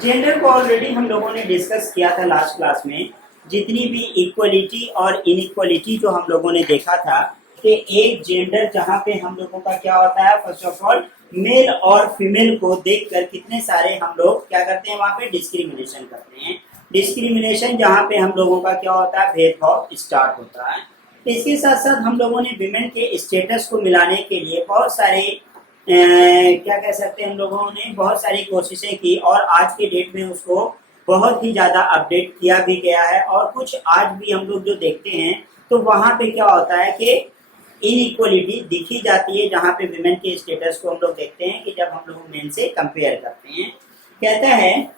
Gender को already हम लोगों ने डिस्कस किया था लास्ट क्लास में। जितनी भी इक्वलिटी और इनइक्वलिटी जो हम लोगों ने देखा था कि एक जेंडर जहाँ पे हम लोगों का क्या होता है, फर्स्ट ऑफ ऑल मेल और फीमेल को देखकर कितने सारे हम लोग क्या करते हैं, वहाँ पे डिस्क्रिमिनेशन करते हैं। डिस्क्रिमिनेशन जहाँ पे हम लोगों का क्या होता है, भेदभाव स्टार्ट होता है। इसके साथ साथ हम लोगों ने विमेन के स्टेटस को मिलाने के लिए बहुत सारे क्या कह सकते हैं, हम लोगों ने बहुत सारी कोशिशें की और आज के डेट में उसको बहुत ही ज्यादा अपडेट किया भी गया है। और कुछ आज भी हम लोग जो देखते हैं तो वहां पे क्या होता है कि इनइक्वलिटी दिखी जाती है, जहां पे विमेन के स्टेटस को हम लोग देखते हैं कि जब हम लोग मेन से कंपेयर करते हैं। कहता है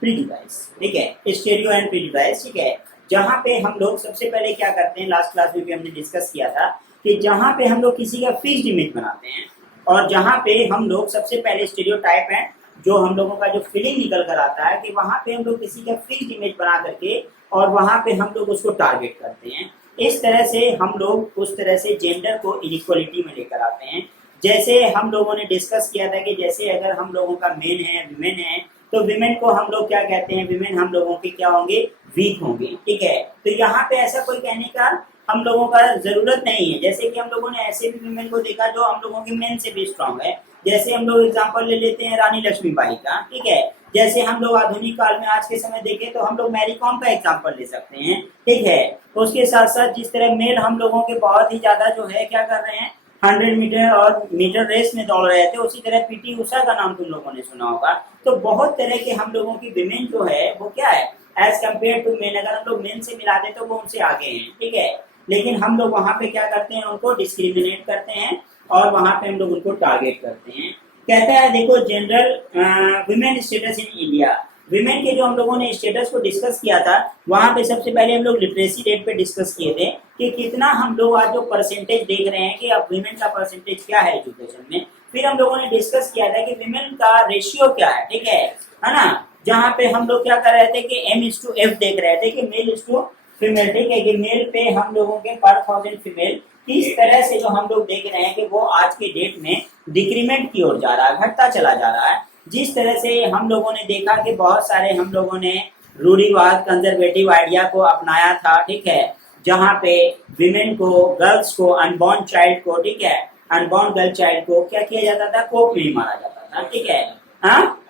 प्रीजुडाइज, ठीक है, स्टेरियो एंड प्रीजुडाइज, ठीक है। जहां पे हम लोग सबसे पहले क्या करते हैं, लास्ट क्लास में भी हमने डिस्कस किया था कि जहां पे हम लोग किसी का फिक्स्ड इमेज बनाते हैं और जहां पे हम लोग सबसे पहले स्टेरियोटाइप है जो हम लोगों का जो फीलिंग निकल कर आता है कि वहां पे हम लोग किसी का फिक्स्ड इमेज बना करके और वहां पे हम लोग उसको टारगेट करते हैं। इस तरह से हम लोग उस तरह से जेंडर को इनइक्वलिटी में लेकर आते हैं। जैसे हम लोगों ने डिस्कस किया था कि जैसे अगर हम लोगों का मेन है, विमेन है, तो विमेन को हम लोग क्या कहते हैं, विमेन हम लोगों के क्या होंगे, वीक होंगे, ठीक है। तो यहाँ पे ऐसा कोई कहने का हम लोगों का जरूरत नहीं है। जैसे कि हम लोगों ने ऐसे भी विमेन को देखा जो हम लोगों के मेन से भी स्ट्रांग है। जैसे हम लोग एग्जांपल ले लेते हैं रानी लक्ष्मीबाई का, ठीक है। जैसे हम लोग आधुनिक काल में आज के समय देखें तो हम लोग मैरी कॉम का एग्जांपल ले सकते हैं, ठीक है। उसके साथ साथ जिस तरह मेल हम लोगों के बहुत ही ज्यादा जो है क्या कर रहे हैं, 100 मीटर और मीटर रेस में दौड़ रहे थे, उसी तरह पीटी उषा का नाम तुम लोगों ने सुना होगा। तो बहुत तरह के हम लोगों की विमेन जो है वो क्या है, एज कम्पेयर टू मेन, अगर हम लोग मेन से मिला दे तो वो उनसे आगे हैं, ठीक है। लेकिन हम लोग वहां पे क्या करते हैं, उनको डिस्क्रिमिनेट करते हैं और वहां पे हम लोग उनको टारगेट करते हैं। कहता है देखो general women status in India, women के जो हम लोगों ने स्टेटस को डिस्कस किया था वहां पे सबसे पहले हम लोग लिटरेसी रेट पे डिस्कस किए थे कि कितना हम लोग आज जो परसेंटेज देख रहे हैं कि अब विमेन का परसेंटेज क्या है एजुकेशन में। फिर हम लोगों ने डिस्कस किया था कि विमेन का रेशियो क्या है, ठीक है ना। जहाँ पे हम लोग क्या कर रहे थे कि M/F देख रहे थे कि मेल इज टू फीमेल, ठीक है, कि मेल पे हम लोगों के पर 1000 फीमेल इस तरह से जो हम लोग देख रहे हैं कि वो आज के डेट में डिक्रीमेंट की ओर जा रहा है, घटता चला जा रहा है। जिस तरह से हम लोगों ने देखा कि बहुत सारे हम लोगों ने रूढ़िवाद कंजर्वेटिव आइडिया को अपनाया था, ठीक है, जहाँ पे विमेन को, गर्ल्स को, अनबॉर्न चाइल्ड को, ठीक है, अनबॉर्न गर्ल चाइल्ड को क्या किया जाता था, कोख नहीं मारा जाता था, ठीक है, हाँ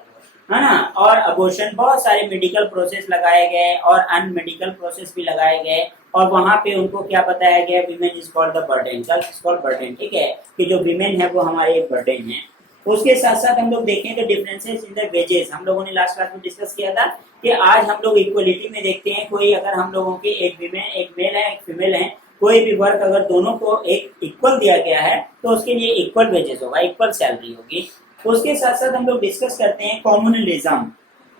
है ना। और अबॉर्शन, बहुत सारे मेडिकल प्रोसेस लगाए गए और अनमेडिकल प्रोसेस भी लगाए गए और वहां पे उनको क्या बताया गया, women is called the burden, girls is called burden, ठीक है, कि जो विमेन है वो हमारे एक बर्डन है। उसके साथ साथ हम लोग देखें तो डिफरेंसेस इन द वेजेस, हम लोगों ने लास्ट क्लास में डिस्कस किया था कि आज हम लोग इक्वलिटी में देखते हैं, कोई अगर हम लोगों के एक विमेन, एक मेल है, एक फीमेल है, कोई भी वर्क अगर दोनों को एक इक्वल दिया गया है तो उसके लिए इक्वल वेजेस होगा, इक्वल सैलरी होगी। उसके साथ साथ हम लोग डिस्कस करते हैं कम्युनलिज्म।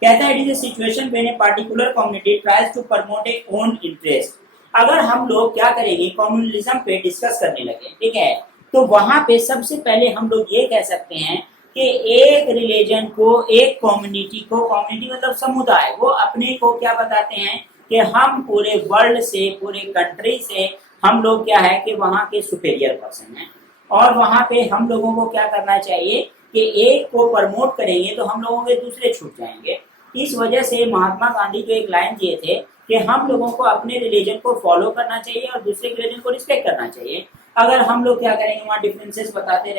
कहता है it is a situation when a particular community tries to promote a own interest. अगर हम लोग क्या करेंगे, कम्युनलिज्म पे डिस्कस करने लगे, ठीक है, तो वहां पे सबसे पहले हम लोग ये कह सकते हैं कि एक रिलीजन को, एक कम्युनिटी को, कम्युनिटी मतलब समुदाय, वो अपने को क्या बताते हैं कि हम पूरे वर्ल्ड से, पूरे कंट्री से हम लोग क्या है कि वहां के सुपेरियर पर्सन हैं और वहां पे हम लोगों को क्या करना चाहिए कि एक को प्रमोट करेंगे तो हम लोगों के दूसरे छूट जाएंगे। इस वजह से महात्मा गांधी जो एक लाइन दिए थे कि हम लोगों को अपने रिलीजन को फॉलो करना चाहिए और दूसरे के रिलीजन को रिस्पेक्ट करना चाहिए। अगर हम लोग क्या करेंगे, वहाँ डिफरेंसेस बताते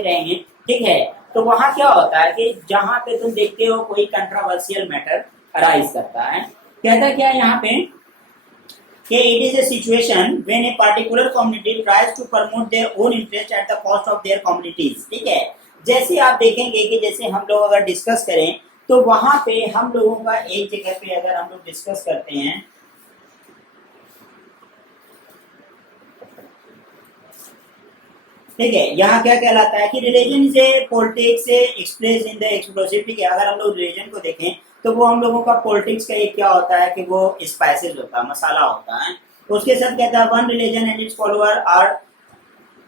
रहेंगे, ठीक है, तो वहाँ क्या होता है कि जहाँ पे तुम देखते हो कोई कंट्रोवर्शियल मैटर अराइज करता है। कहता क्या है यहाँ पे कि it is a situation when a particular community tries to promote their own interest at the cost of their communities, ठीक है। जैसे आप देखेंगे कि जैसे हम लोग अगर डिस्कस करें तो वहां पे हम लोगों का एक जगह पे अगर हम लोग डिस्कस करते हैं, ठीक है, यहाँ क्या कहलाता है कि रिलीजन से पॉलिटिक्स से एक्सप्रेस इन द एक्सप्लोसिव, ठीक है। अगर हम लोग रिलीजन को देखें तो वो हम लोगों का पॉलिटिक्स का एक क्या होता है कि वो स्पाइसेस होता है, मसाला होता है। उसके साथ कहता है one religion and its follower are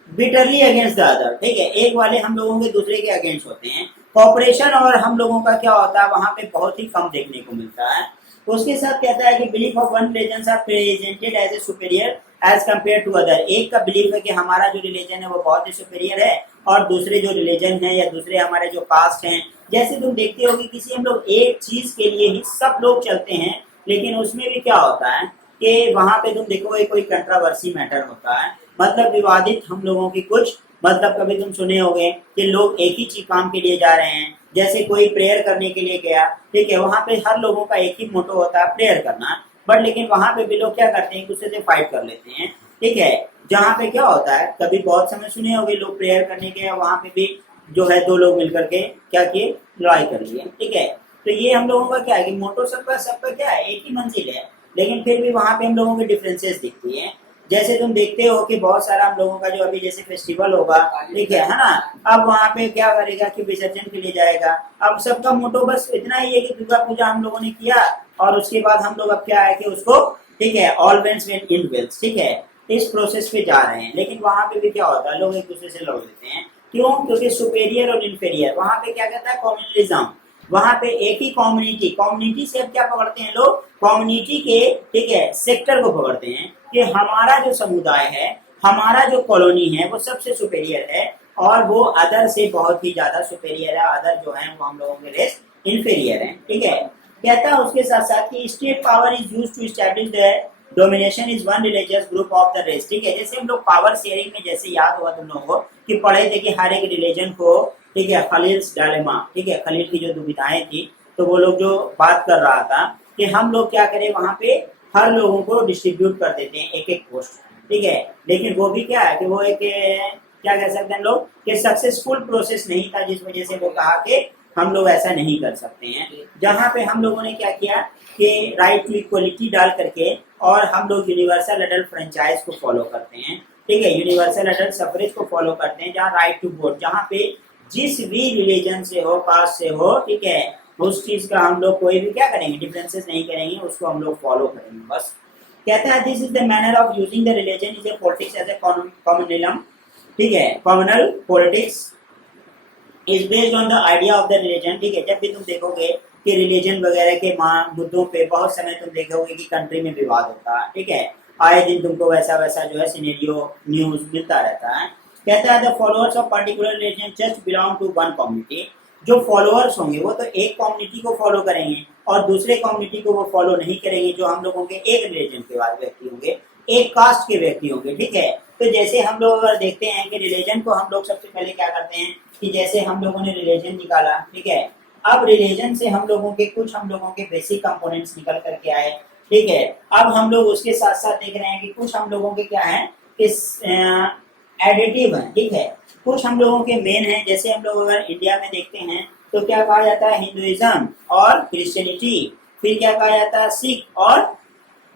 bitterly against the other, ठीक है, एक वाले हम लोगों के दूसरे के अगेंस्ट होते हैं। कॉपरेशन और हम लोगों का क्या होता है वहां पे बहुत ही कम देखने को मिलता है। उसके साथ कहता है कि belief of one religion are presented as a superior as compare to other. एक का बिलीफ है कि हमारा जो रिलीजन है वो बहुत ही सुपीरियर है और दूसरे जो रिलीजन है या दूसरे हमारे जो कास्ट हैं, जैसे तुम देखते हो कि किसी हम लोग एक चीज के लिए ही सब लोग चलते हैं, लेकिन उसमें भी क्या होता है कि वहां पे तुम देखोगे कोई कंट्रोवर्सी मैटर होता है, मतलब विवादित हम लोगों की कुछ, मतलब कभी तुम सुने होंगे कि लोग एक ही चीज काम के लिए जा रहे हैं, जैसे कोई प्रेयर करने के लिए गया, ठीक है, वहां पे हर लोगों का एक ही मोटो होता है प्रेयर करना, बट लेकिन वहां पे भी लोग क्या करते हैं, एक दूसरे से फाइट कर लेते हैं, ठीक है। जहाँ पे क्या होता है, कभी बहुत समय सुने होंगे लोग प्रेयर करने के, वहां पे भी जो है दो लोग मिलकर के क्या किए, लड़ाई कर लिए, ठीक है। तो ये हम लोगों का क्या है कि मोटो सबका क्या है, एक ही मंजिल है, लेकिन फिर भी वहां पे हम लोगों के डिफरेंसेस दिखती है। जैसे तुम देखते हो कि बहुत सारा हम लोगों का जो अभी जैसे फेस्टिवल होगा, ठीक है ना, अब वहाँ पे क्या करेगा कि विसर्जन के लिए जाएगा, अब सबका मोटो बस इतना ही है कि दुर्गा पूजा हम लोगों ने किया और उसके बाद हम लोग अब क्या है कि उसको, ठीक है, all wells when in wells, ठीक है, इस प्रोसेस पे जा रहे हैं। लेकिन वहां पे भी क्या होता है, लोग एक दूसरे से लड़ लेते हैं, क्यों, क्योंकि सुपेरियर और इन्फेरियर, वहां पे क्या कहता है कम्युनलिज्म, वहां पे एक ही कम्युनिटी, कम्युनिटी से अब क्या पकड़ते हैं लोग, कम्युनिटी के, ठीक है, सेक्टर को पकड़ते हैं कि हमारा जो समुदाय है, हमारा जो कॉलोनी है वो सबसे सुपेरियर है और वो अदर से बहुत ही ज्यादा सुपेरियर है, अदर जो है वो हम लोगों के रेस इन्फेरियर है, ठीक है। कहता है उसके साथ साथ कि state power is used to establish the domination is one religious group of the race, ठीक है। जैसे हम लोग पावर शेयरिंग में, जैसे याद हुआ तुम लोगों को कि पढ़े थे कि हर एक रिलीजन को, ठीक है, खलील्स डायलेमा, ठीक है, खलील की जो दुविधाएं थी, तो वो लोग जो बात कर रहा था कि हम लोग क्या करें, वहां पे हर लोगों को डिस्ट्रीब्यूट कर देते हैं एक एक पोस्ट, ठीक है, लेकिन वो भी क्या है कि वो एक क्या कह सकते हैं लोग कि सक्सेसफुल प्रोसेस नहीं था, जिस वजह से वो कहा कि हम लोग ऐसा नहीं कर सकते हैं। जहाँ पे हम लोगों ने क्या किया कि राइट टू इक्वलिटी डाल करके और हम लोग यूनिवर्सल अडल्ट फ्रेंचाइज को फॉलो करते हैं, ठीक है, यूनिवर्सल अडल्ट सफरेज को फॉलो करते हैं, जहाँ राइट टू वोट, जहाँ पे जिस भी रिलीजन से हो, कास्ट से हो, ठीक है, उस चीज का हम लोग कोई भी क्या करेंगे, डिफरेंसेस नहीं करेंगे, उसको हम लोग फॉलो करेंगे बस। कहता है this is the manner of using the religion is a politics as a communalism, ठीक है, communal politics is based on the idea of the religion, ठीक है। जब भी तुम देखोगे कि रिलीजन वगैरह के मुद्दों पे बहुत समय तुम देखोगे कि कंट्री में विवाद होता है, ठीक है, आए दिन तुमको वैसा वैसा जो है सिनेरियो न्यूज मिलता रहता है। कहता है the followers of particular religion just belong to one community, जो फॉलोअर्स होंगे वो तो एक कम्युनिटी को फॉलो करेंगे और दूसरे कम्युनिटी को वो फॉलो नहीं करेंगे, जो हम लोगों के एक रिलीजन के बाद व्यक्ति होंगे, एक कास्ट के व्यक्ति होंगे, ठीक है। तो जैसे हम लोग अगर देखते हैं कि रिलीजन को हम लोग सबसे पहले क्या करते हैं कि जैसे हम लोगों ने रिलीजन निकाला, ठीक है, अब रिलीजन से हम लोगों के कुछ, हम लोगों के बेसिक कंपोनेंट्स निकल करके आए, ठीक है। अब हम लोग उसके साथ साथ देख रहे हैं कि कुछ हम लोगों के क्या है इस एडिटिव है, ठीक है, कुछ हम लोगों के मेन है। जैसे हम लोग अगर इंडिया में देखते हैं तो क्या कहा जाता है, हिंदुइज्म और क्रिश्चियनिटी, फिर क्या कहा जाता है, सिख और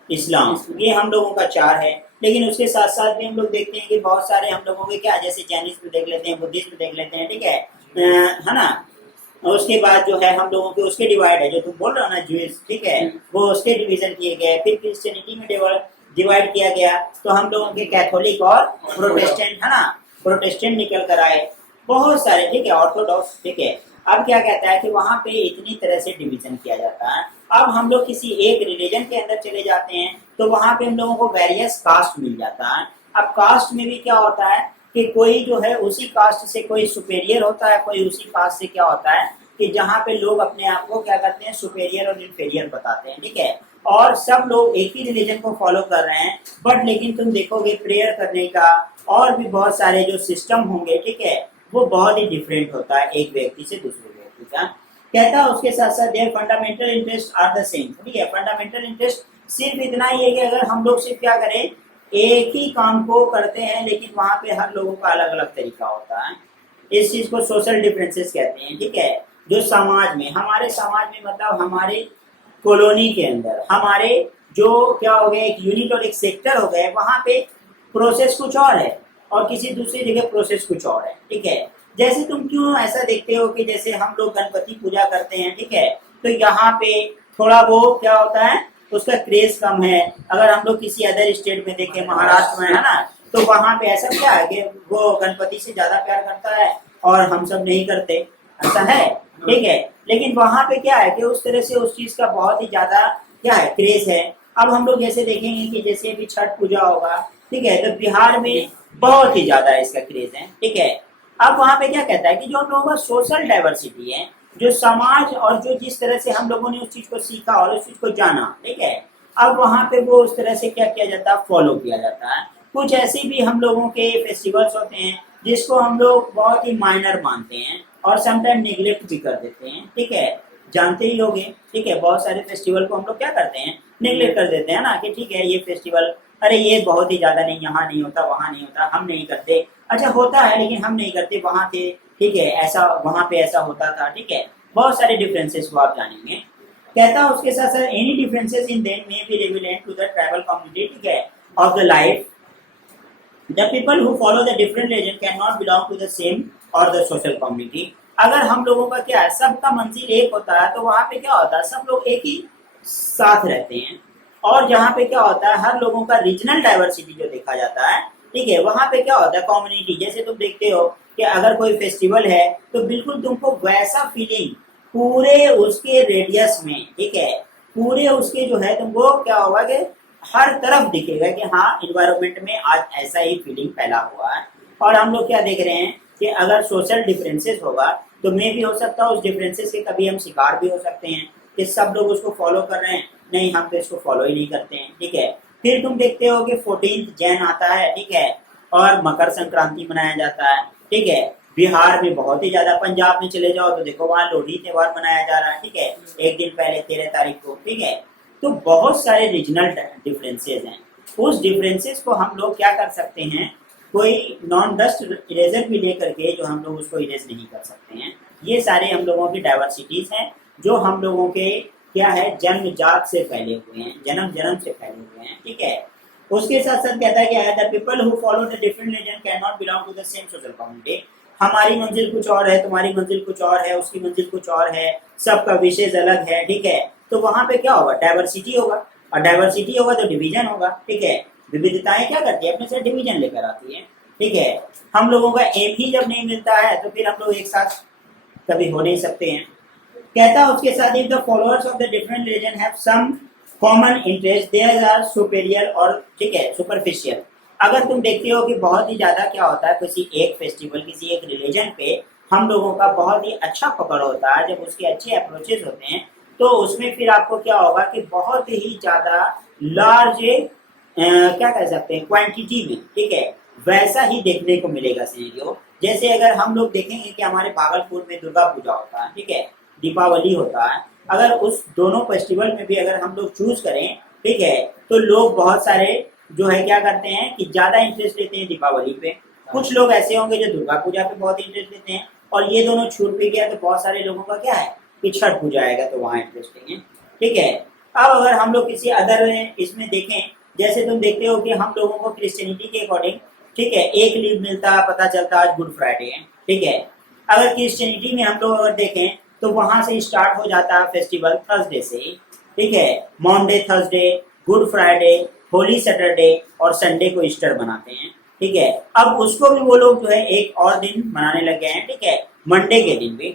इस्लाम, ये हम लोगों का चार है। लेकिन उसके साथ साथ भी हम लोग देखते हैं कि बहुत सारे हम लोगों के क्या, जैसे जैनिज्म देख लेते हैं, बुद्धिज्म देख लेते हैं, ठीक है ना। उसके बाद जो है हम लोगों के उसके डिवाइड है, जो तुम बोल रहे हो ना ज्यूइश, ठीक है, वो उसके डिवीजन किए गए। फिर क्रिश्चियनिटी में डिवाइड किया गया, तो हम लोगों के कैथोलिक और प्रोटेस्टेंट, है ना, प्रोटेस्टेंट निकल कर आए, बहुत सारे, ठीक है, ऑर्थोडॉक्स, ठीक है। अब क्या कहता है कि वहां पे इतनी तरह से डिवीजन किया जाता है। अब हम लोग किसी एक रिलीजन के अंदर चले जाते हैं तो वहां पे हम लोगों को वेरियस कास्ट मिल जाता है। अब कास्ट में भी क्या होता है कि कोई जो है उसी कास्ट से कोई सुपेरियर होता है, कोई उसी कास्ट से क्या होता है कि जहाँ पे लोग अपने आप को क्या करते हैं, सुपेरियर और इन्फेरियर बताते हैं, ठीक है। और सब लोग एक ही रिलीजन को फॉलो कर रहे हैं, बट लेकिन तुम देखोगे प्रेयर करने का और भी बहुत सारे जो सिस्टम होंगे, ठीक है, वो बहुत ही डिफरेंट होता है एक व्यक्ति से दूसरे व्यक्ति का। कहता है उसके साथ साथ their fundamental interest are the same, ठीक है। फंडामेंटल इंटरेस्ट सिर्फ इतना ही है कि अगर हम लोग सिर्फ क्या करें, एक ही काम को करते हैं, लेकिन वहां पे हर लोगों का अलग अलग तरीका होता है। इस चीज को सोशल डिफरेंसेस कहते हैं, ठीक है। जो समाज में, हमारे समाज में मतलब हमारे कॉलोनी के अंदर, हमारे जो क्या हो गए, एक यूनिट और एक सेक्टर हो गए, वहां पे प्रोसेस कुछ और है और किसी दूसरी जगह प्रोसेस कुछ और है, ठीक है। जैसे तुम क्यों ऐसा देखते हो कि जैसे हम लोग गणपति पूजा करते हैं, ठीक है, तो यहाँ पे थोड़ा वो क्या होता है, उसका क्रेज कम है। अगर हम लोग किसी अदर स्टेट में देखें, महाराष्ट्र में, है ना, तो वहां पे ऐसा क्या है कि वो गणपति से ज्यादा प्यार करता है और हम सब नहीं करते, ऐसा है, ठीक है। लेकिन वहां पे क्या है कि उस तरह से उस चीज का बहुत ही ज्यादा क्या है, क्रेज है। अब हम लोग जैसे देखेंगे कि जैसे अभी छठ पूजा होगा, ठीक है, तो बिहार में बहुत ही ज्यादा इसका क्रेज है, ठीक है। अब वहां पे क्या कहता है कि जो हम लोगों का सोशल डाइवर्सिटी है, जो समाज और जो जिस तरह से हम लोगों ने उस चीज को सीखा और उस चीज को जाना, ठीक है, अब वहां पे वो उस तरह से क्या किया जाता है, फॉलो किया जाता है। कुछ ऐसे भी हम लोगों के फेस्टिवल्स होते हैं जिसको हम लोग बहुत ही माइनर मानते हैं और समटाइम निग्लेक्ट भी कर देते हैं, ठीक है, जानते ही होंगे, ठीक है। बहुत सारे फेस्टिवल को हम लोग क्या करते हैं, निग्लेक्ट कर देते हैं ना, कि ठीक है ये फेस्टिवल, अरे ये बहुत ही ज्यादा नहीं, यहाँ नहीं होता, वहाँ नहीं होता, हम नहीं करते। अच्छा होता है लेकिन हम नहीं करते, वहाँ थे, ठीक है, ऐसा वहाँ पे ऐसा होता था, ठीक है। बहुत सारे डिफरेंसेस को आप जानेंगे। कहता है उसके साथ साथ any differences in them may be relevant to the tribal community, ठीक है, of the life. The people who follow the different religion cannot belong to the same or the social community। अगर हम लोगों का क्या है, सबका मंजिल एक होता है, तो वहाँ पे क्या होता है, सब लोग एक ही साथ रहते हैं। और जहाँ पे क्या होता है, हर लोगों का रीजनल डाइवर्सिटी जो देखा जाता है, ठीक है, वहाँ पे क्या होता है, कम्युनिटी। जैसे तुम देखते हो कि अगर कोई फेस्टिवल है तो बिल्कुल तुमको वैसा फीलिंग पूरे उसके रेडियस में, ठीक है, पूरे उसके जो है तुमको क्या होगा कि हर तरफ दिखेगा कि हाँ इन्वायरमेंट में आज ऐसा ही फीलिंग फैला हुआ है। और हम लोग क्या देख रहे हैं कि अगर सोशल डिफरेंसेस होगा तो मे भी हो सकता है उस डिफरेंसेस के कभी हम शिकार भी हो सकते हैं कि सब लोग उसको फॉलो कर रहे हैं, नहीं हम तो इसको फॉलो ही नहीं करते हैं, ठीक है। फिर तुम देखते हो कि 14 जैन आता है, ठीक है, और मकर संक्रांति मनाया जाता है, ठीक है। बिहार में बहुत ही ज्यादा, पंजाब में चले जाओ तो देखो वहाँ लोहड़ी त्योहार मनाया जा रहा है, ठीक है, एक दिन पहले 13 तारीख को, ठीक है। तो बहुत सारे रीजनल डिफरेंसेस हैं। उस डिफरेंसेस को हम लोग क्या कर सकते हैं, कोई नॉन डस्ट इरेजर भी लेकर के जो हम लोग उसको इरेज नहीं कर सकते हैं। ये सारे हम लोगों की डाइवर्सिटीज हैं जो हम लोगों के क्या है, जन्मजात से फैले हुए हैं, जन्म जन्म से फैले हुए हैं, ठीक है। उसके साथ साथ कहता है कि the people who follow the different religion can not belong to the same social community. हमारी मंजिल कुछ और है, तुम्हारी मंजिल कुछ और है, उसकी मंजिल कुछ और है, सबका विशेष अलग है, ठीक है। तो वहां पे क्या होगा, डाइवर्सिटी होगा, और डाइवर्सिटी होगा तो डिवीजन होगा, ठीक है। विविधताएं क्या करती है, अपने से डिवीजन लेकर आती है, ठीक है। हम लोगों का एम ही जब नहीं मिलता है तो फिर हम लोग एक साथ कभी हो नहीं सकते हैं। कहता है उसके साथ, if the followers of the different religion have some common interest there are superior और, ठीक है, सुपरफिशियल। अगर तुम देखते हो कि बहुत ही ज्यादा क्या होता है, किसी एक फेस्टिवल, किसी एक रिलीजन पे हम लोगों का बहुत ही अच्छा पकड़ होता है, जब उसके अच्छे अप्रोचेस होते हैं तो उसमें फिर आपको क्या होगा कि बहुत ही ज्यादा लार्ज क्या कह सकते हैं क्वांटिटी में, ठीक है, वैसा ही देखने को मिलेगा सिनेरियो। जैसे अगर हम लोग देखेंगे कि हमारे भागलपुर में दुर्गा पूजा होता है, ठीक है, दीपावली होता है, अगर उस दोनों फेस्टिवल में भी अगर हम लोग चूज करें, ठीक है, तो लोग बहुत सारे जो है क्या करते हैं कि ज्यादा इंटरेस्ट लेते हैं दीपावली पे। कुछ लोग ऐसे होंगे जो दुर्गा पूजा पे बहुत इंटरेस्ट लेते हैं, और ये दोनों छूट पे गया तो बहुत सारे लोगों का क्या है कि छठ पूजा आएगा तो वहाँ इंटरेस्टिंग है, ठीक है। अब अगर हम लोग किसी अदर इसमें देखें, जैसे तुम देखते हो कि हम लोगों को क्रिश्चियनिटी के अकॉर्डिंग, ठीक है, एक लीव मिलता है, पता चलता है आज गुड फ्राइडे है, ठीक है। अगर क्रिश्चियनिटी में हम लोग अगर देखें तो वहां से स्टार्ट हो जाता है फेस्टिवल थर्सडे से, ठीक है, Monday Thursday, Good Friday, Holy Saturday और संडे को ईस्टर मनाते हैं, ठीक है। अब उसको भी वो लोग जो है एक और दिन मनाने लग गए हैं, ठीक है, मंडे के दिन भी,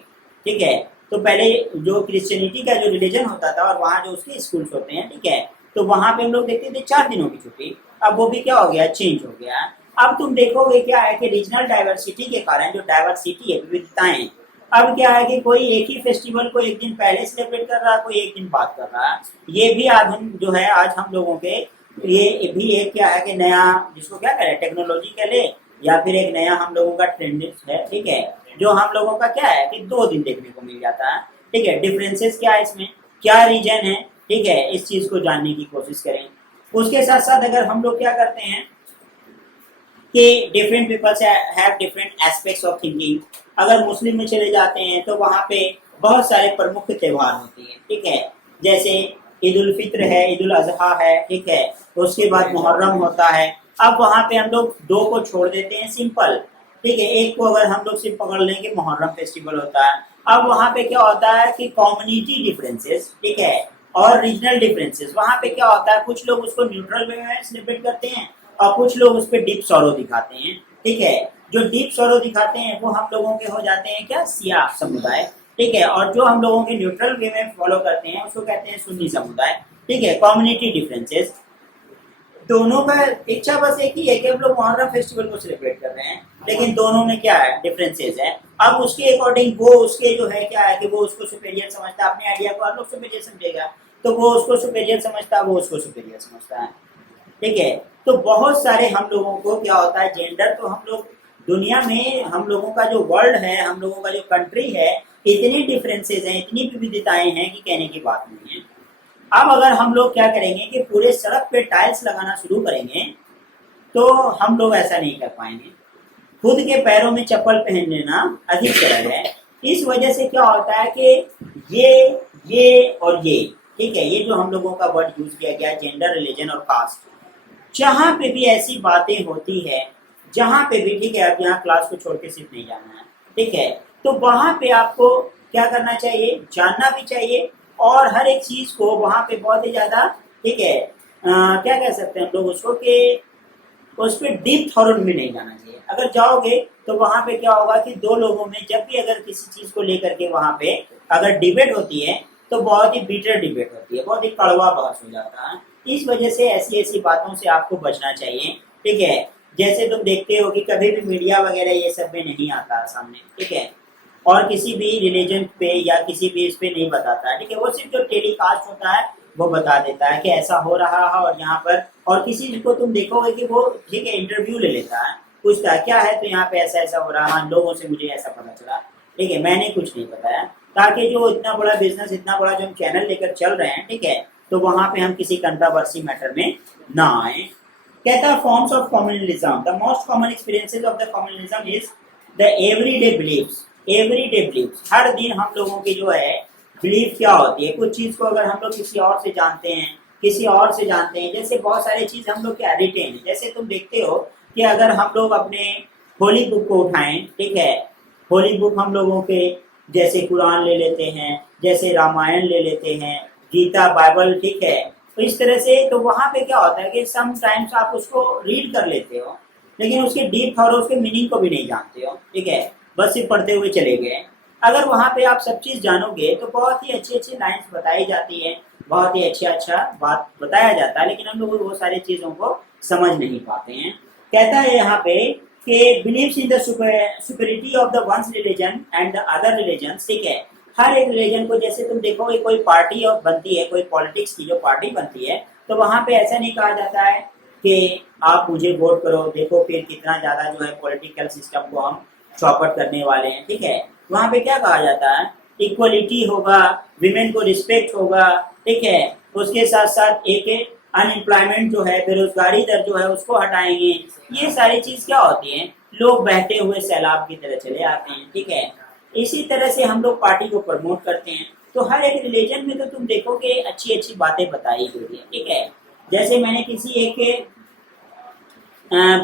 ठीक है। तो पहले जो क्रिश्चियनिटी का जो रिलीजन होता था और वहाँ जो उसके स्कूल्स होते हैं, ठीक है, तो वहाँ पे हम लोग देखते थे 4 दिनों की छुट्टी, अब वो भी क्या हो गया, चेंज हो गया। अब तुम देखोगे क्या है कि रीजनल डाइवर्सिटी के कारण जो डाइवर्सिटी है, विविधताएं, अब क्या है कि कोई एक ही फेस्टिवल को एक दिन पहले सेलिब्रेट कर रहा है, कोई एक दिन बाद कर रहा है। ये भी आज हम जो है, आज हम लोगों के ये भी एक क्या है कि नया, जिसको क्या करें, टेक्नोलॉजी कह ले या फिर एक नया हम लोगों का ट्रेंड है, ठीक है, जो हम लोगों का क्या है कि 2 दिन देखने को मिल जाता है, ठीक है। डिफरेंसेस क्या है इसमें, क्या रीजन है, ठीक है, इस चीज को जानने की कोशिश करें। उसके साथ साथ अगर हम लोग क्या करते हैं कि different peoples have different aspects of thinking. अगर मुस्लिम में चले जाते हैं तो वहाँ पे बहुत सारे प्रमुख त्योहार होते हैं, ठीक है, जैसे ईद उल फित्र है, ईद उल अजहा है, ठीक है, उसके बाद मुहर्रम होता है। अब वहाँ पे हम लोग 2 को छोड़ देते हैं सिंपल, ठीक है, एक को अगर हम लोग सिर्फ पकड़ लेंगे, मुहर्रम फेस्टिवल होता है। अब वहाँ पे क्या होता है कि कम्युनिटी डिफरेंसेस, ठीक है, और रीजनल डिफरेंसेस, वहाँ पे क्या होता है, कुछ लोग उसको न्यूट्रल वे में सेलिब्रेट करते हैं और कुछ लोग उस पर डीप सॉरो दिखाते हैं, ठीक है। जो डीप सॉरो दिखाते हैं वो हम लोगों के हो जाते हैं क्या, सिया समुदाय, ठीक है, और जो हम लोगों के न्यूट्रल वे में फॉलो करते हैं उसको कहते हैं सुन्नी समुदाय। ठीक है, कम्युनिटी डिफरेंसेस। दोनों का इच्छा बस एक ही है कि हम लोग मुहर्रम फेस्टिवल को सेलिब्रेट कर रहे हैं, लेकिन दोनों में क्या है, डिफरेंसेस है। अब उसके अकॉर्डिंग वो उसके जो है क्या है कि वो उसको सुपेरियर समझता है, अपने आइडिया को हर लोग सुपेरियर समझेगा, तो वो उसको सुपेरियर समझता है, वो उसको सुपेरियर समझता है। ठीक है, तो बहुत सारे हम लोगों को क्या होता है, जेंडर तो हम लोग दुनिया में, हम लोगों का जो वर्ल्ड है, हम लोगों का जो कंट्री है, इतनी डिफरेंसेस हैं, इतनी विविधताएं हैं कि कहने की बात नहीं है। अब अगर हम लोग क्या करेंगे कि पूरे सड़क पे टाइल्स लगाना शुरू करेंगे, तो हम लोग ऐसा नहीं कर पाएंगे। खुद के पैरों में चप्पल पहन लेना अधिक सरल है। इस वजह से क्या होता है कि ये और ये, ठीक है, ये जो हम लोगों का वर्ड यूज किया गया, जेंडर, रिलीजन और कास्ट, जहाँ पे भी ऐसी बातें होती है, जहाँ पे भी, ठीक है, अब यहाँ क्लास को छोड़ के सिर्फ नहीं जाना है, ठीक है, तो वहाँ पे आपको क्या करना चाहिए, जानना भी चाहिए, और हर एक चीज को वहाँ पे बहुत ही ज्यादा, ठीक है, क्या कह सकते हैं हम लोग उसको कि उस पर डीप थॉरन में नहीं जाना चाहिए। अगर जाओगे तो वहाँ पे क्या होगा कि दो लोगों में जब भी अगर किसी चीज को लेकर के वहाँ पे अगर डिबेट होती है, तो बहुत ही बीटर डिबेट होती है, बहुत ही कड़वा बहस हो जाता है। इस वजह से ऐसी ऐसी बातों से आपको बचना चाहिए, ठीक है। जैसे तुम देखते हो कि कभी भी मीडिया वगैरह ये सब में नहीं आता सामने, ठीक है, और किसी भी रिलीजन पे या किसी भी इस पे नहीं बताता है, ठीक है, वो सिर्फ जो टेलीकास्ट होता है वो बता देता है कि ऐसा हो रहा है, और यहाँ पर, और किसी को तुम देखोगे कि वो, ठीक है, इंटरव्यू ले लेता है, पूछता है क्या है, तो यहाँ पे ऐसा ऐसा हो रहा है, लोगों से मुझे ऐसा पता चला, ठीक है, मैंने कुछ नहीं बताया, ताकि जो इतना बड़ा बिजनेस, इतना बड़ा जो हम चैनल लेकर चल रहे हैं, ठीक है, तो वहां पे हम किसी कंट्रोवर्सी मैटर में ना आए। कहता है forms of communalism, the most common experiences of the communalism is the everyday beliefs. Everyday beliefs, हर दिन हम लोगों की जो है बिलीफ क्या होती है, कुछ चीज को अगर हम लोग किसी और से जानते हैं, किसी और से जानते हैं, जैसे बहुत सारी चीज हम लोग क्या रिटेन है, जैसे तुम देखते हो कि अगर हम लोग अपने होली बुक को उठाएं, ठीक है, होली बुक हम लोगों के, जैसे कुरान ले लेते हैं, जैसे रामायण ले लेते हैं, गीता, बाइबल, ठीक है, तो इस तरह से, तो वहां पे क्या होता है कि समटाइम्स आप उसको रीड कर लेते हो, लेकिन उसके डीप और उसके मीनिंग को भी नहीं जानते हो, ठीक है, बस सिर्फ पढ़ते हुए चले गए। अगर वहां पे आप सब चीज जानोगे तो बहुत ही अच्छी अच्छी लाइन्स बताई जाती है, बहुत ही अच्छा बात बताया जाता है, लेकिन हम लोग वो सारी चीजों को समझ नहीं पाते हैं। कहता है यहाँ पे कि beliefs in the superiority of the one's religion and the other religion, ठीक है, हर एक रिलीजन को, जैसे तुम देखोगे कोई पार्टी और बनती है, कोई पॉलिटिक्स की जो पार्टी बनती है, तो वहां पे ऐसा नहीं कहा जाता है कि आप मुझे वोट करो, देखो फिर कितना ज्यादा जो है पॉलिटिकल सिस्टम को हम चौपट करने वाले हैं, ठीक है, वहां पे क्या कहा जाता है, इक्वलिटी होगा, विमेन को रिस्पेक्ट होगा, ठीक है, उसके साथ साथ एक अनएम्प्लॉयमेंट जो है, बेरोजगारी दर जो है उसको हटाएंगे। ये सारी चीज क्या होती है, लोग बहते हुए सैलाब की तरह चले आते हैं, ठीक है, इसी तरह से हम लोग पार्टी को प्रमोट करते हैं। तो हर एक रिलीजन में तो तुम देखोगे अच्छी अच्छी बातें बताई हुई है, ठीक है। जैसे मैंने किसी एक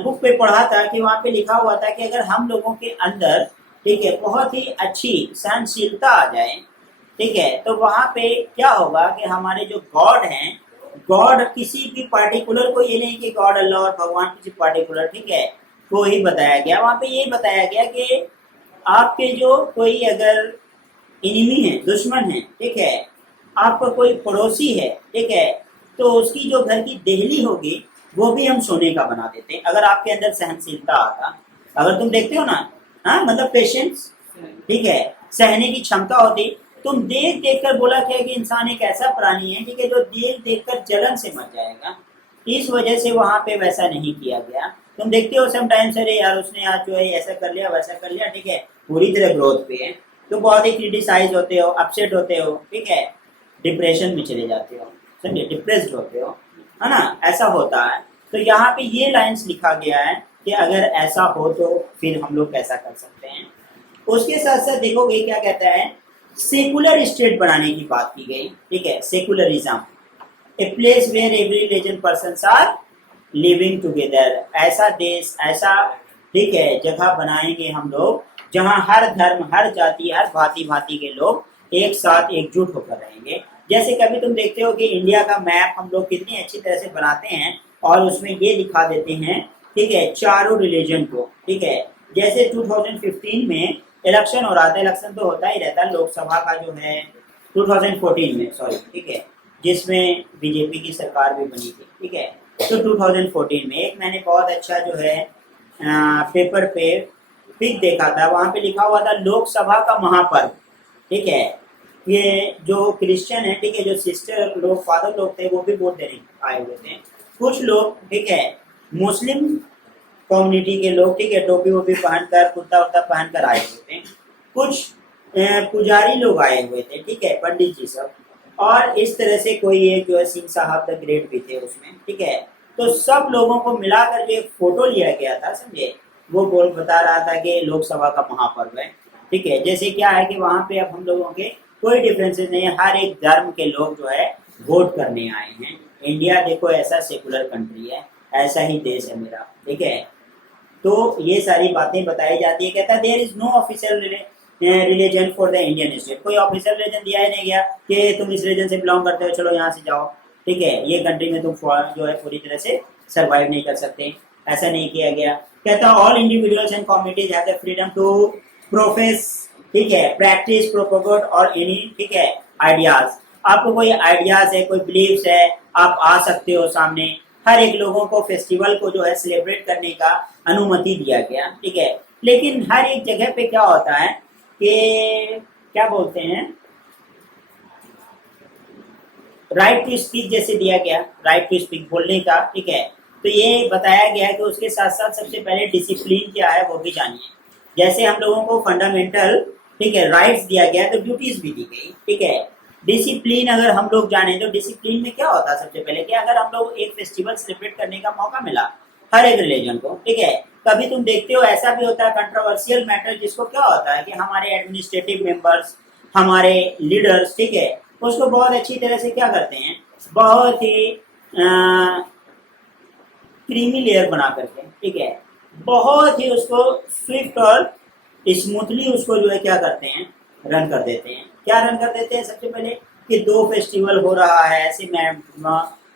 बुक पे पढ़ा था कि वहाँ पे लिखा हुआ था कि अगर हम लोगों के अंदर, ठीक है, बहुत ही अच्छी सहनशीलता आ जाए, ठीक है, तो वहाँ पे क्या होगा कि हमारे जो गॉड हैं, गॉड किसी भी पार्टिकुलर को, ये नहीं कि गॉड अल्लाह और भगवान किसी पार्टिकुलर, ठीक है, को ही बताया गया, वहाँ पे यही बताया गया कि आपके जो कोई अगर इनिमी है, दुश्मन है, ठीक है, आपका कोई पड़ोसी है, ठीक है, तो उसकी जो घर की देहली होगी वो भी हम सोने का बना देते हैं, अगर आपके अंदर सहनशीलता आता। अगर तुम देखते हो ना, हाँ, मतलब पेशेंस, ठीक है, सहने की क्षमता होती। तुम देख देख कर, बोला क्या कि इंसान एक ऐसा प्राणी है, ठीक है, जो देख देख कर जलन से मर जाएगा, इस वजह से वहां पे वैसा नहीं किया गया। तुम देखते हो समटाइम्स, अरे यार उसने आज जो है ऐसा कर लिया, वैसा कर लिया, ठीक है, पूरी तरह ग्रोथ पे है, तो बहुत ही क्रिटिसाइज होते हो, अपसेट होते हो, ठीक है, डिप्रेशन में चले जाते हो, समझे, डिप्रेस्ड होते हो, है ना, ऐसा होता है। तो यहाँ पे ये लाइंस लिखा गया है कि अगर ऐसा हो तो फिर हम लोग कैसा कर सकते हैं। उसके साथ साथ देखोगे क्या कहता है, सेकुलर स्टेट बनाने की बात की गई, ठीक है, secularism, a place where every religion persons are living together, ऐसा देश, ऐसा, ठीक है, जगह बनाएंगे हम लोग जहाँ हर धर्म, हर जाति, हर भांति भांति के लोग एक साथ एकजुट होकर रहेंगे। जैसे कभी तुम देखते हो कि इंडिया का मैप हम लोग कितनी अच्छी तरह से बनाते हैं और उसमें ये दिखा देते हैं, ठीक है, चारों रिलीजन को, ठीक है, जैसे 2015 में इलेक्शन हो रहा था, इलेक्शन तो होता ही रहता है लोकसभा का जो है, 2014 में, सॉरी, ठीक है, जिसमें बीजेपी की सरकार भी बनी थी, ठीक है। तो 2014 में एक मैंने बहुत अच्छा जो है पेपर पे पिक देखा था, वहाँ पे लिखा हुआ था लोकसभा का महापर्व, ठीक है। ये जो क्रिश्चियन है, ठीक है, जो सिस्टर लोग फादर लोग थे वो भी वोट देने आए हुए थे। कुछ लोग, ठीक है, मुस्लिम कम्युनिटी के लोग, ठीक है, टोपी वोपी पहनकर कुर्ता उर्ता पहनकर आए हुए थे। कुछ पुजारी लोग आए हुए थे, ठीक है, पंडित जी सब। और इस तरह से कोई एक जो है सिंह साहब द ग्रेट भी थे उसमें, ठीक है। तो सब लोगों को मिलाकर जो एक फोटो लिया गया था, समझे, वो बोल बता रहा था कि लोकसभा का महापर्व है, ठीक है। जैसे क्या है कि वहाँ पे अब हम लोगों के कोई डिफरेंसेस नहीं है, हर एक धर्म के लोग जो है वोट करने आए हैं। इंडिया देखो ऐसा सेकुलर कंट्री है, ऐसा ही देश है मेरा, ठीक है। तो ये सारी बातें बताई जाती है। कहता है there is no official religion for the Indian state, कोई ऑफिशियल रिलीजन दिया ही नहीं गया कि तुम इस रिलीजन से बिलोंग करते हो, चलो यहाँ से जाओ, ठीक है, ये कंट्री में तुम जो है पूरी तरह से सर्वाइव नहीं कर सकते, ऐसा नहीं किया गया। कहता all individuals and communities have the freedom to profess, ठीक है, प्रैक्टिस, प्रोपोगेट और एनी, ठीक है, आइडियाज। आपको कोई आइडियाज है, कोई बिलीव्स है, आप आ सकते हो सामने। हर एक लोगों को फेस्टिवल को जो है सेलिब्रेट करने का अनुमति दिया गया, ठीक है। लेकिन हर एक जगह पे क्या होता है कि क्या बोलते हैं, राइट टू स्पीक जैसे दिया गया, राइट टू स्पीक बोलने का, ठीक है। तो ये बताया गया कि उसके साथ साथ सबसे पहले डिसिप्लिन क्या है वो भी जानिए। जैसे हम लोगों को फंडामेंटल, ठीक है, राइट्स दिया गया तो ड्यूटीज भी दी गई, ठीक है। डिसिप्लिन अगर हम लोग जाने तो डिसिप्लिन में क्या होता है, सबसे पहले कि अगर हम लोग एक फेस्टिवल सेलिब्रेट करने का मौका मिला हर एक रिलीजन को, ठीक है, कभी तुम देखते हो ऐसा भी होता है कंट्रोवर्शियल मैटर, जिसको क्या होता है कि हमारे एडमिनिस्ट्रेटिव मेंबर्स, हमारे लीडर्स, ठीक है, उसको बहुत अच्छी तरह से क्या करते हैं, बहुत ही क्रीमी लेयर बना करके, ठीक है, बहुत ही उसको स्विफ्ट और स्मूथली उसको जो है क्या करते हैं, रन कर देते हैं। क्या रन कर देते हैं, सबसे पहले कि दो फेस्टिवल हो रहा है ऐसे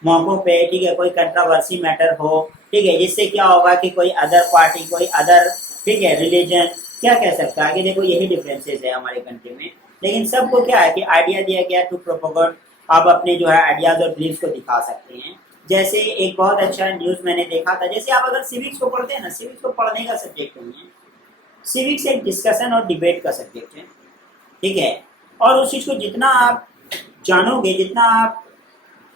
मौकों पे, ठीक है, कोई कंट्रोवर्सी मैटर हो, ठीक है, जिससे क्या होगा कि कोई अदर पार्टी, कोई अदर, ठीक है, रिलीजन क्या कह सकता है कि देखो यही डिफरेंसेस है हमारे कंट्री में। लेकिन सबको क्या है कि आइडिया दिया गया टू प्रोपोगेट, आप अपने जो है आइडियाज और बिलीव्स को दिखा सकते हैं। जैसे एक बहुत अच्छा न्यूज मैंने देखा था, जैसे आप अगर सिविक्स को पढ़ते हैं ना, सिविक्स को पढ़ने का सब्जेक्ट नहीं है, सिविक्स एक डिस्कशन और डिबेट का सब्जेक्ट है, ठीक है। और उस चीज को जितना आप जानोगे, जितना आप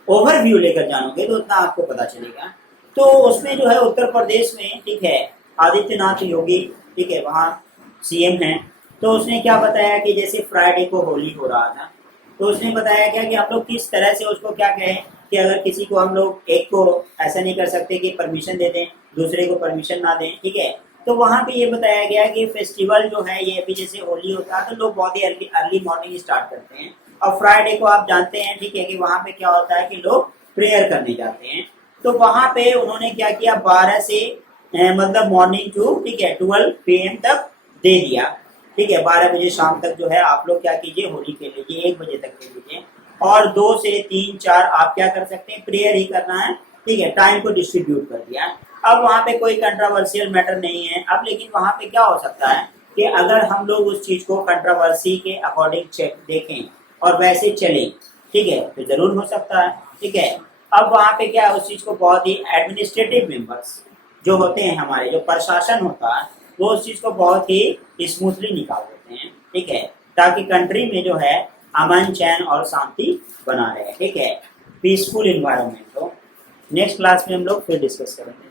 ओवरव्यू लेकर जानोगे, तो उतना आपको पता चलेगा। तो उसमें जो है उत्तर प्रदेश में, ठीक है, आदित्यनाथ योगी, ठीक है, वहाँ सीएम हैं। तो उसने क्या बताया कि जैसे फ्राइडे को होली हो रहा था, तो उसने बताया क्या कि हम लोग किस तरह से उसको क्या कहें कि अगर किसी को हम लोग एक को ऐसा नहीं कर सकते कि परमिशन दे दें, दूसरे को परमिशन ना दें, ठीक है। तो वहाँ पे ये बताया गया कि फेस्टिवल जो है ये अभी जैसे होली होता है तो लोग बहुत ही अर्ली मॉर्निंग स्टार्ट करते हैं, और फ्राइडे को आप जानते हैं, ठीक है, कि वहाँ पे क्या होता है कि लोग प्रेयर करने जाते हैं। तो वहाँ पे उन्होंने क्या किया, 12 से मतलब मॉर्निंग टू, ठीक है, 12 PM तक दे दिया, ठीक है, 12 बजे शाम तक जो है आप लोग क्या कीजिए, होली खेल लीजिए, 1 बजे तक खेल लीजिए, और 2 से 3 4 आप क्या कर सकते हैं, प्रेयर ही करना है, ठीक है, टाइम को डिस्ट्रीब्यूट कर दिया। अब वहाँ पे कोई कंट्रोवर्शियल मैटर नहीं है। अब लेकिन वहाँ पे क्या हो सकता है कि अगर हम लोग उस चीज को कंट्रोवर्सी के अकॉर्डिंग देखें और वैसे चले, ठीक है, तो जरूर हो सकता है, ठीक है। अब वहाँ पे क्या उस चीज को बहुत ही एडमिनिस्ट्रेटिव मेंबर्स जो होते हैं, हमारे जो प्रशासन होता है, वो उस चीज को बहुत ही स्मूथली निकाल देते हैं, ठीक है, ताकि कंट्री में जो है अमन चैन और शांति बना रहे, ठीक है, पीसफुल इन्वायरमेंट हो। नेक्स्ट क्लास में हम लोग फिर डिस्कस करेंगे।